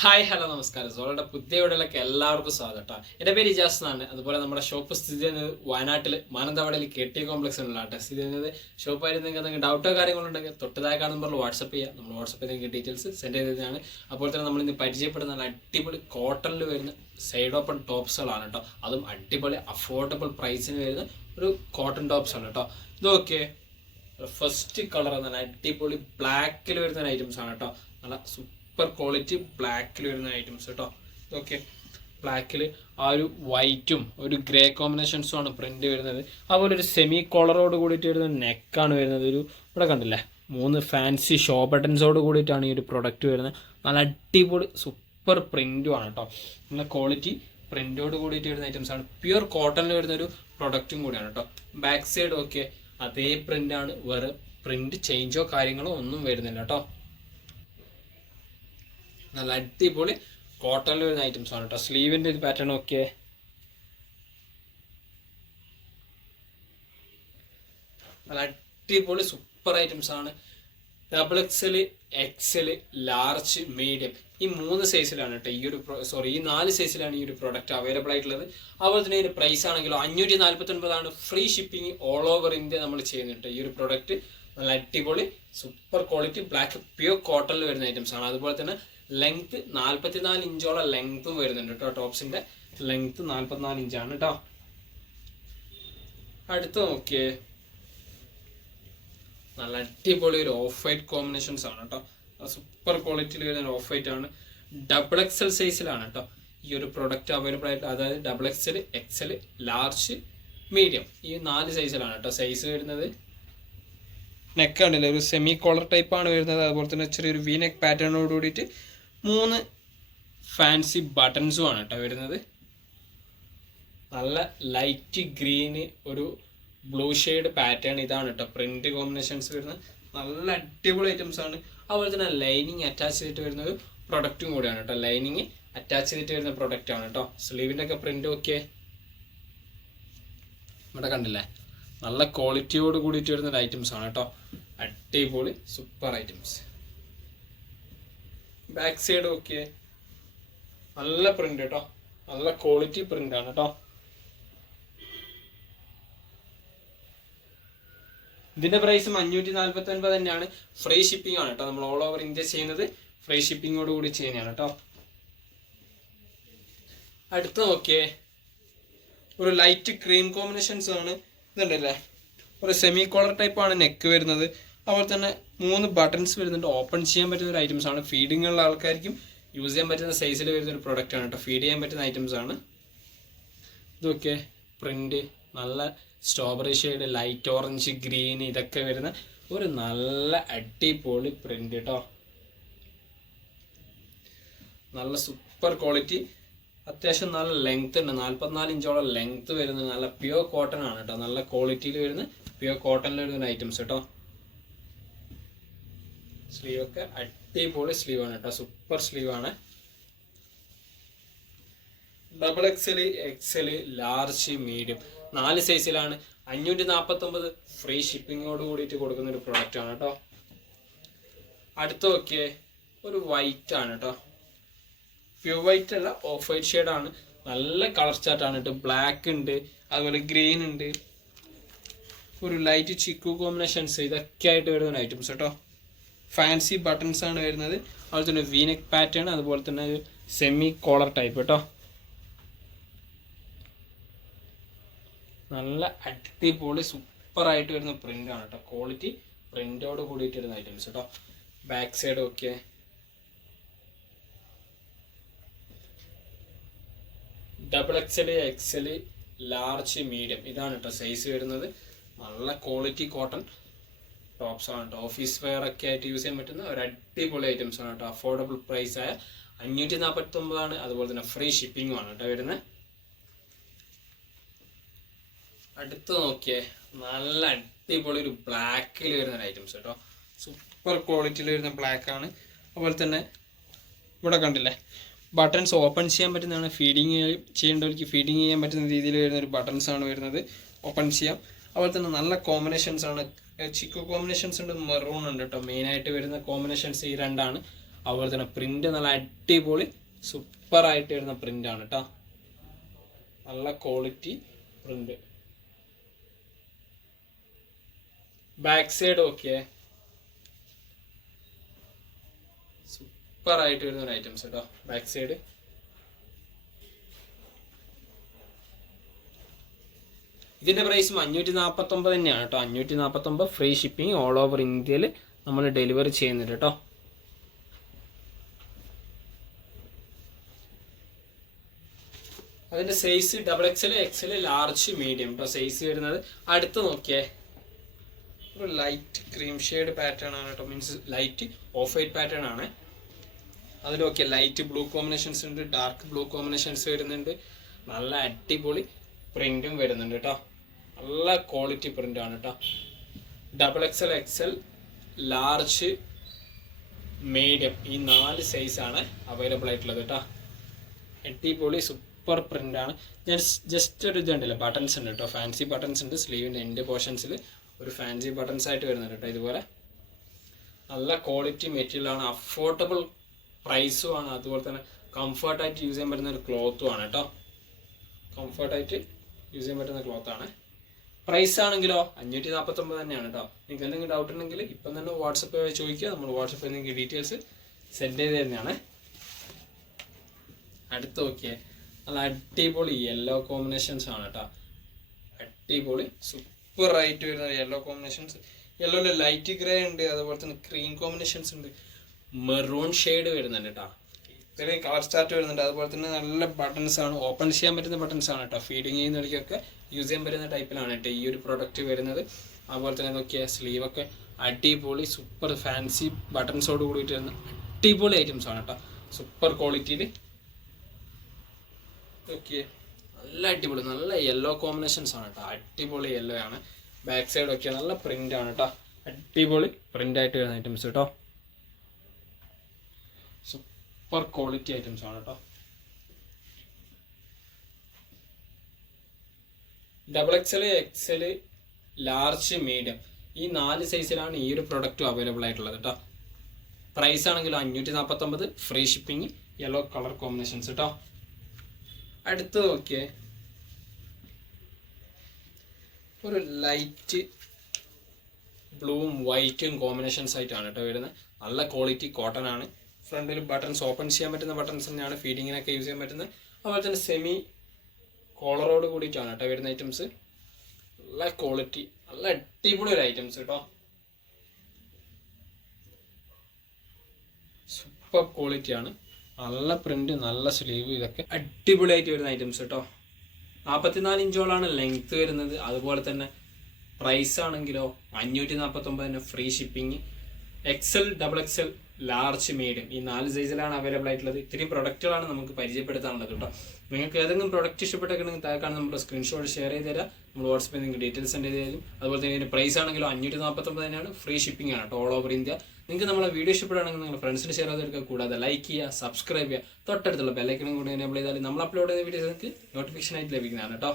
Hi hello നമസ്കാരം. സോളയുടെ പുതിയ വീഡിയോയിലേക്ക് എല്ലാവർക്കും സ്വാഗതം കേട്ടോ. എൻ്റെ പേര് ഇജാസ് എന്നാണ്. അതുപോലെ നമ്മുടെ ഷോപ്പ് സ്ഥിതി ചെയ്യുന്നത് വയനാട്ടിൽ മാനന്തവാടിയിൽ KT കോംപ്ലക്സിലുള്ള സ്ഥിതി ചെയ്യുന്നത്. ഷോപ്പായിട്ട് നിങ്ങൾക്ക് ഡൗട്ടോ കാര്യങ്ങളുണ്ടെങ്കിൽ തൊട്ടതായ നമ്പറിൽ വാട്സപ്പ് ചെയ്യുക. നമ്മൾ വാട്സപ്പിൽ നിങ്ങൾക്ക് ഡീറ്റെയിൽസ് സെൻഡ് ചെയ്തതാണ്. അതുപോലെ തന്നെ നമ്മളിന്ന് പരിചയപ്പെടുന്ന നല്ല അടിപൊളി കോട്ടണിൽ വരുന്ന സൈഡ് ഓപ്പൺ ടോപ്സുകളാണ് കേട്ടോ. അതും അടിപൊളി അഫോർഡബിൾ പ്രൈസിന് വരുന്ന ഒരു കോട്ടൺ ടോപ്സ് ആണ് കേട്ടോ. ഇതൊക്കെ ഫസ്റ്റ് കളർ നല്ല അടിപൊളി ബ്ലാക്കിൽ വരുന്ന ഐറ്റംസ് ആണ് കേട്ടോ. നല്ല സൂപ്പർ ക്വാളിറ്റി ബ്ലാക്കിൽ വരുന്ന ഐറ്റംസ് കേട്ടോ. ഇതൊക്കെ ബ്ലാക്കിൽ ആ ഒരു വൈറ്റും ഒരു ഗ്രേ കോമ്പിനേഷൻസും ആണ് പ്രിന്റ് വരുന്നത്. അതുപോലെ ഒരു സെമി കോളറോട് കൂടിയിട്ട് വരുന്ന നെക്കാണ് വരുന്നത്. ഒരു ഇവിടെ കണ്ടില്ലേ 3 ഫാൻസി ഷോ ബട്ടൺസോട് കൂടിയിട്ടാണ് ഈ ഒരു പ്രൊഡക്റ്റ് വരുന്നത്. നല്ല അടിപൊളി സൂപ്പർ പ്രിന്റും ആണ് കേട്ടോ. നല്ല ക്വാളിറ്റി പ്രിന്റോട് കൂടിയിട്ട് വരുന്ന ഐറ്റംസ് ആണ്. പ്യുർ കോട്ടണിൽ വരുന്ന ഒരു പ്രൊഡക്റ്റും കൂടിയാണ് കേട്ടോ. ബാക്ക് സൈഡ് ഒക്കെ അതേ പ്രിന്റാണ്, വേറെ പ്രിന്റ് ചേഞ്ചോ കാര്യങ്ങളോ ഒന്നും വരുന്നില്ല കേട്ടോ. നല്ല അടിപൊളി കോട്ടണിൽ വരുന്ന ഐറ്റംസ് ആണ് കേട്ടോ. സ്ലീവിന്റെ ഒരു പാറ്റേൺ ഒക്കെ നല്ല അടിപൊളി സൂപ്പർ ഐറ്റംസ് ആണ്. XXL, XL, ലാർജ്, മീഡിയം ഈ 3 സൈസിലാണ് കേട്ടോ ഈ 4 സൈസിലാണ് ഈ ഒരു പ്രൊഡക്റ്റ് അവൈലബിൾ ആയിട്ടുള്ളത്. അതുപോലെ തന്നെ ഇതിന്റെ പ്രൈസ് ആണെങ്കിലോ 549 free shipping all over India നമ്മൾ ചെയ്യുന്നുണ്ട്. ഈ ഒരു പ്രൊഡക്റ്റ് നല്ല അടിപൊളി സൂപ്പർ ക്വാളിറ്റി ബ്ലാക്ക് പ്യൂർ കോട്ടണിൽ വരുന്ന ഐറ്റംസ് ആണ്. അതുപോലെ തന്നെ ലെങ്ത് 44 ഇഞ്ചോളം ലെങ്ത്തും വരുന്നുണ്ട് കേട്ടോ. ടോപ്സിന്റെ ലെങ്ത് 44 ഇഞ്ചാണ് കേട്ടോ. അടുത്ത് നോക്കിയേ, നല്ല അടിപൊളി ഒരു ഓഫ് വൈറ്റ് കോമ്പിനേഷൻസ് ആണ് കേട്ടോ. സൂപ്പർ ക്വാളിറ്റിയിൽ വരുന്ന ഓഫ് വൈറ്റ് ആണ്. XXL സൈസിലാണ് കേട്ടോ ഈ ഒരു പ്രൊഡക്റ്റ് അവൈലബിൾ ആയിട്ട്. അതായത് XXL, XL, ലാർജ്, മീഡിയം ഈ 4 സൈസിലാണ് കേട്ടോ സൈസ് വരുന്നത്. നെക്ക് ഉണ്ടല്ലോ ഒരു സെമി കോളർ ടൈപ്പ് ആണ് വരുന്നത്. അതുപോലെ തന്നെ ചെറിയൊരു വി നെക്ക് പാറ്റേണോട് കൂടിയിട്ട് 3 ഫാൻസി ബട്ടൺസും ആണ് കേട്ടോ വരുന്നത്. നല്ല ലൈറ്റ് ഗ്രീന് ഒരു ബ്ലൂ ഷെയ്ഡ് പാറ്റേൺ ഇതാണ് കേട്ടോ പ്രിന്റ് കോമ്പിനേഷൻസ് വരുന്നത്. നല്ല അടിപൊളി ഐറ്റംസ് ആണ്. അതുപോലെ തന്നെ ലൈനിങ് അറ്റാച്ച് ചെയ്തിട്ട് വരുന്ന ഒരു പ്രൊഡക്റ്റും കൂടിയാണ് കേട്ടോ. ലൈനിങ് അറ്റാച്ച് ചെയ്തിട്ട് വരുന്ന പ്രൊഡക്റ്റ് ആണ് കേട്ടോ. സ്ലീവിൻ്റെ ഒക്കെ പ്രിന്റ് ഒക്കെ ഇവിടെ കണ്ടില്ലേ, നല്ല ക്വാളിറ്റിയോട് കൂടിയിട്ട് വരുന്ന ഐറ്റംസ് ആണ് കേട്ടോ. അടിപൊളി സൂപ്പർ ഐറ്റംസ്. ബാക്ക് സൈഡ് ഒക്കെ നല്ല പ്രിന്റ് കേട്ടോ. നല്ല ക്വാളിറ്റി പ്രിന്റ് ആണ് കേട്ടോ. ഇതിന്റെ പ്രൈസും 549 തന്നെയാണ്. ഫ്രീ ഷിപ്പിംഗ് ആണ് കേട്ടോ. നമ്മൾ ഓൾ ഓവർ ഇന്ത്യ ചെയ്യുന്നത് ഫ്രീ ഷിപ്പിങ്ങോട് കൂടി ചെയ്യുന്നതാണ് കേട്ടോ. അടുത്ത് നോക്കിയേ, ഒരു ലൈറ്റ് ക്രീം കോമ്പിനേഷൻസ് ആണ്. ഇതുണ്ടല്ലേ ഒരു സെമി കോളർ ടൈപ്പ് ആണ് നെക്ക് വരുന്നത്. അതുപോലെ തന്നെ 3 ബട്ടൺസ് വരുന്നുണ്ട്. ഓപ്പൺ ചെയ്യാൻ പറ്റുന്ന ഒരു ഐറ്റംസ് ആണ്. ഫീഡിംഗ് ഉള്ള ആൾക്കാർക്കും യൂസ് ചെയ്യാൻ പറ്റുന്ന സൈസിൽ വരുന്ന ഒരു പ്രൊഡക്റ്റ് ആണ് കേട്ടോ. ഫീഡ് ചെയ്യാൻ പറ്റുന്ന ഐറ്റംസ് ആണ്. ഇതൊക്കെ പ്രിന്റ് നല്ല strawberry shade, light orange, green ഇതൊക്കെ വരുന്ന ഒരു നല്ല അടിപൊളി പ്രിന്റ് കേട്ടോ. നല്ല സൂപ്പർ ക്വാളിറ്റി, അത്യാവശ്യം നല്ല ലെങ്ത് ഉണ്ട്. 44 ഇഞ്ചോളം ലെങ്ത് വരുന്നത്. നല്ല പ്യുവർ കോട്ടൺ ആണ് കേട്ടോ. നല്ല ക്വാളിറ്റിയിൽ വരുന്ന പ്യുവർ കോട്ടണിൽ വരുന്ന ഐറ്റംസ് കേട്ടോ. സ്ലീവ് ഒക്കെ അടിപൊളി സ്ലീവ് ആണ് കേട്ടോ. സൂപ്പർ സ്ലീവ് ആണ്. XXL, XL, ലാർജ്, മീഡിയം 4 സൈസിലാണ്. 549 ഫ്രീ ഷിപ്പിങ്ങോട് കൂടിയിട്ട് കൊടുക്കുന്ന ഒരു പ്രൊഡക്റ്റ് ആണ് കേട്ടോ. അടുത്ത നോക്കിയേ, ഒരു വൈറ്റ് ആണ് കേട്ടോ. പ്യൂർ വൈറ്റ് അല്ല, ഓഫ് വൈറ്റ് ഷെയ്ഡ് ആണ്. നല്ല കളർ ചാർട്ടാണ് കേട്ടോ. ബ്ലാക്ക് ഉണ്ട്, അതുപോലെ ഗ്രീൻ ഉണ്ട്, ഒരു ലൈറ്റ് ചിക്കു കോമ്പിനേഷൻസ് ഇതൊക്കെ ആയിട്ട് വരുന്ന ഐറ്റംസ് കേട്ടോ. ഫാൻസി ബട്ടൺസ് ആണ് വരുന്നത്. അതുപോലെ തന്നെ വീനെക്ക് പാറ്റേൺ, അതുപോലെ തന്നെ ഒരു സെമി കോളർ ടൈപ്പ് കേട്ടോ. നല്ല അടിപൊളി സൂപ്പർ ആയിട്ട് വരുന്ന പ്രിന്റ് ആണ് കേട്ടോ. ക്വാളിറ്റി പ്രിന്റോട് കൂടിയിട്ട് വരുന്ന ഐറ്റംസ് കേട്ടോ. ബാക്ക് സൈഡ് ഒക്കെ XXL, XL, ലാർജ്, മീഡിയം ഇതാണ് കേട്ടോ സൈസ് വരുന്നത്. നല്ല ക്വാളിറ്റി കോട്ടൺ ടോപ്സ് ആണ് കേട്ടോ. ഓഫീസ് വെയർ ഒക്കെ ആയിട്ട് യൂസ് ചെയ്യാൻ പറ്റുന്ന ഒരു അടിപൊളി ഐറ്റംസ് ആണ് കേട്ടോ. അഫോർഡബിൾ പ്രൈസ് ആയ 549 ആണ്. അതുപോലെ തന്നെ ഫ്രീ ഷിപ്പിംഗും ആണ് കേട്ടോ വരുന്നത്. അടുത്ത് നോക്കിയേ, നല്ല അടിപൊളി ഒരു ബ്ലാക്കിൽ വരുന്ന ഐറ്റംസ് കേട്ടോ. സൂപ്പർ ക്വാളിറ്റിയിൽ വരുന്ന ബ്ലാക്ക് ആണ്. അതുപോലെ തന്നെ ഇവിടെ കണ്ടില്ലേ ബട്ടൺസ് ഓപ്പൺ ചെയ്യാൻ പറ്റുന്നതാണ്. ഫീഡിങ് ചെയ്യേണ്ടവർക്ക് ഫീഡിങ് ചെയ്യാൻ പറ്റുന്ന രീതിയിൽ വരുന്ന ഒരു ബട്ടൺസ് ആണ് വരുന്നത്. ഓപ്പൺ ചെയ്യാം. അതുപോലെ തന്നെ നല്ല കോമ്പിനേഷൻസ് ആണ്. ചിക്കു കോമ്പിനേഷൻസ് ഉണ്ട്, മെറൂൺ ഉണ്ട് കേട്ടോ. മെയിനായിട്ട് വരുന്ന കോമ്പിനേഷൻസ് ഈ രണ്ടാണ്. അതുപോലെ തന്നെ പ്രിന്റ് നല്ല അടിപൊളി സൂപ്പറായിട്ട് വരുന്ന പ്രിന്റാണ് കേട്ടോ. നല്ല quality print. Back side okay, സൂപ്പറായിട്ട് വരുന്ന ഒരു ഐറ്റംസ് കേട്ടോ. ബാക്ക് സൈഡ് ഇതിന്റെ പ്രൈസ് 549 തന്നെയാണ് കേട്ടോ. 549 ഫ്രീ ഷിപ്പിംഗ് ഓൾ ഓവർ ഇന്ത്യയിൽ നമ്മൾ ഡെലിവറി ചെയ്യുന്നുണ്ട് കേട്ടോ. അതിന്റെ size XXL, XL, large, medium കേട്ടോ സൈസ് വരുന്നത്. അടുത്ത് നോക്കിയേ, ഒരു ലൈറ്റ് ക്രീം ഷെയ്ഡ് പാറ്റേൺ ആണ് കേട്ടോ. Means light of white pattern ആണ്. അതിലൊക്കെ ലൈറ്റ് ബ്ലൂ കോമ്പിനേഷൻസ് ഉണ്ട്, ഡാർക്ക് ബ്ലൂ കോമ്പിനേഷൻസ് വരുന്നുണ്ട്. നല്ല അടിപൊളി പ്രിന്റും വരുന്നുണ്ട് കേട്ടോ. നല്ല ക്വാളിറ്റി പ്രിന്റ് ആണ് കേട്ടോ. XXL, XL, ലാർജ്, മീഡിയം ഈ 4 സൈസാണ് അവൈലബിൾ ആയിട്ടുള്ളത് കേട്ടോ. അടിപൊളി സൂപ്പർ പ്രിന്റ് ആണ്. ഞാൻ ജസ്റ്റ് ഒരു ഇതുണ്ടല്ലോ, ബട്ടൺസ് ഉണ്ട് കേട്ടോ. ഫാൻസി ബട്ടൺസ് ഉണ്ട് സ്ലീവിൻ്റെ എൻഡ് പോർഷൻസിൽ. ഒരു ഫാൻസി ബട്ടൺസ് ആയിട്ട് വരുന്നുണ്ട് കേട്ടോ. ഇതുപോലെ നല്ല ക്വാളിറ്റി മെറ്റീരിയൽ ആണ്, അഫോർഡബിൾ പ്രൈസും ആണ്. അതുപോലെ തന്നെ കംഫർട്ടായിട്ട് യൂസ് ചെയ്യാൻ പറ്റുന്ന ഒരു ക്ലോത്തും ആണ് കേട്ടോ. കംഫർട്ടായിട്ട് യൂസ് ചെയ്യാൻ പറ്റുന്ന ക്ലോത്താണ്. പ്രൈസ് ആണെങ്കിലോ 549 തന്നെയാണ് കേട്ടോ. നിങ്ങൾക്ക് എന്തെങ്കിലും ഡൗട്ട് ഉണ്ടെങ്കിൽ ഇപ്പം തന്നെ വാട്സപ്പ് വഴി ചോദിക്കുക. നമ്മൾ വാട്സപ്പിൽ നിങ്ങൾക്ക് ഡീറ്റെയിൽസ് സെൻഡ് ചെയ്ത് തന്നെയാണ്. അടുത്ത് നോക്കിയേ, നല്ല അടിപൊളി യെല്ലോ കോമ്പിനേഷൻസ് ആണ് കേട്ടോ. അടിപൊളി സൂപ്പർ ആയിട്ട് വരുന്ന യെല്ലോ കോമ്പിനേഷൻസ്. യെല്ലോയിൽ ലൈറ്റ് ഗ്രേ ഉണ്ട്, അതുപോലെ തന്നെ ക്രീം കോമ്പിനേഷൻസ് ഉണ്ട്, മെറൂൺ ഷെയ്ഡ് വരുന്നുണ്ട് കേട്ടോ. ഇത്രയും കളർ സ്റ്റാർട്ട് വരുന്നുണ്ട്. അതുപോലെ തന്നെ നല്ല ബട്ടൺസ് ആണ്, ഓപ്പൺ ചെയ്യാൻ പറ്റുന്ന ബട്ടൺസ് ആണ് കേട്ടോ. ഫീഡിങ് ചെയ്യുന്നവർക്കൊക്കെ യൂസ് ചെയ്യാൻ പറ്റുന്ന ടൈപ്പിലാണ് കേട്ടോ ഈ ഒരു പ്രോഡക്റ്റ് വരുന്നത്. അതുപോലെ തന്നെ നോക്കിയാൽ സ്ലീവൊക്കെ അടിപൊളി സൂപ്പർ ഫാൻസി ബട്ടൺസോട് കൂടിയിട്ട് വരുന്ന അടിപൊളി ഐറ്റംസ് ആണ് കേട്ടോ. സൂപ്പർ ക്വാളിറ്റിയിൽ ഓക്കെ, നല്ല അടിപൊളി നല്ല യെല്ലോ കോമ്പിനേഷൻസ് ആണ് കേട്ടോ. അടിപൊളി യെല്ലോ ആണ്. ബാക്ക് സൈഡ് ഒക്കെ നല്ല പ്രിന്റ് ആണ് കേട്ടോ. അടിപൊളി പ്രിന്റ് ആയിട്ട് വരുന്ന ഐറ്റംസ് കേട്ടോ. സൂപ്പർ ക്വാളിറ്റി ഐറ്റംസ് ആണ് കേട്ടോ. XXL, XL, ലാർജ്, മീഡിയം ഈ 4 സൈസിലാണ് ഈ ഒരു പ്രൊഡക്റ്റ് അവൈലബിൾ ആയിട്ടുള്ളത് കേട്ടോ. പ്രൈസ് ആണെങ്കിലും 549 free shipping, yellow colour combinations കേട്ടോ. അടുത്ത് നോക്കിയേ, ഒരു ലൈറ്റ് ബ്ലൂവും വൈറ്റും കോമ്പിനേഷൻസ് ആയിട്ടാണ് കേട്ടോ വരുന്നത്. നല്ല ക്വാളിറ്റി കോട്ടൺ ആണ്. ഫ്രണ്ടിൽ ബട്ടൺസ് ഓപ്പൺ ചെയ്യാൻ പറ്റുന്ന ബട്ടൺസ് തന്നെയാണ്, ഫീഡിങ്ങിനൊക്കെ യൂസ് ചെയ്യാൻ പറ്റുന്നത്. അതുപോലെ തന്നെ സെമി കോളറോട് കൂടിയിട്ടാണ് കേട്ടോ വരുന്ന ഐറ്റംസ്. നല്ല ക്വാളിറ്റി നല്ല അടിപൊളി ഒരു ഐറ്റംസ് കേട്ടോ. സൂപ്പർ ക്വാളിറ്റിയാണ്. നല്ല പ്രിന്റ്, നല്ല സ്ലീവ്, ഇതൊക്കെ അടിപൊളിയായിട്ട് വരുന്ന ഐറ്റംസ് കേട്ടോ. 44 ഇഞ്ചോളാണ് ലെങ്ത് വരുന്നത്. അതുപോലെ തന്നെ പ്രൈസ് ആണെങ്കിലോ 549 free shipping. XL, XXL, large, medium ഈ 4 സൈസിലാണ് അവൈലബിൾ ആയിട്ടുള്ളത്. ഇത്രയും പ്രൊഡക്റ്റുകളാണ് നമുക്ക് പരിചയപ്പെടുത്താനുള്ളത് കേട്ടോ. നിങ്ങൾക്ക് ഏതെങ്കിലും പ്രൊഡക്റ്റ് ഇഷ്ടപ്പെട്ടെങ്കിൽ താഴെ നമ്മുടെ സ്ക്രീൻഷോട്ട് ഷെയർ ചെയ്ത് തരാം. നമ്മൾ വാട്സപ്പിൽ നിങ്ങൾക്ക് ഡീറ്റെയിൽസ് സെൻഡ് ചെയ്ത് തരും. അതുപോലെ തന്നെ ഇതിൻ്റെ പ്രൈസ് ആണെങ്കിലും 549 തന്നെയാണ്. ഫ്രീ ഷിപ്പിംഗ് ആണ് കേട്ടോ ഓൾ ഓവർ ഇന്ത്യ. നിങ്ങൾക്ക് നമ്മളെ വീഡിയോ ഇഷ്ടപ്പെടുകയാണെങ്കിൽ നിങ്ങൾ ഫ്രണ്ട്സിന് ഷെയർ ചെയ്തെടുക്കുക. കൂടാതെ ലൈക്ക് ചെയ്യുക, സബ്സ്ക്രൈബ് ചെയ്യുക, തൊട്ടടുത്തുള്ള ബെല്ലൈക്കണും കൂടി എനേബിൾ ചെയ്താൽ നമ്മൾ അപ്ലോഡ് ചെയ്ത വീഡിയോസ് നിങ്ങൾക്ക് നോട്ടിഫിക്കേഷൻ ആയിട്ട് ലഭിക്കുന്നതാണ് കേട്ടോ.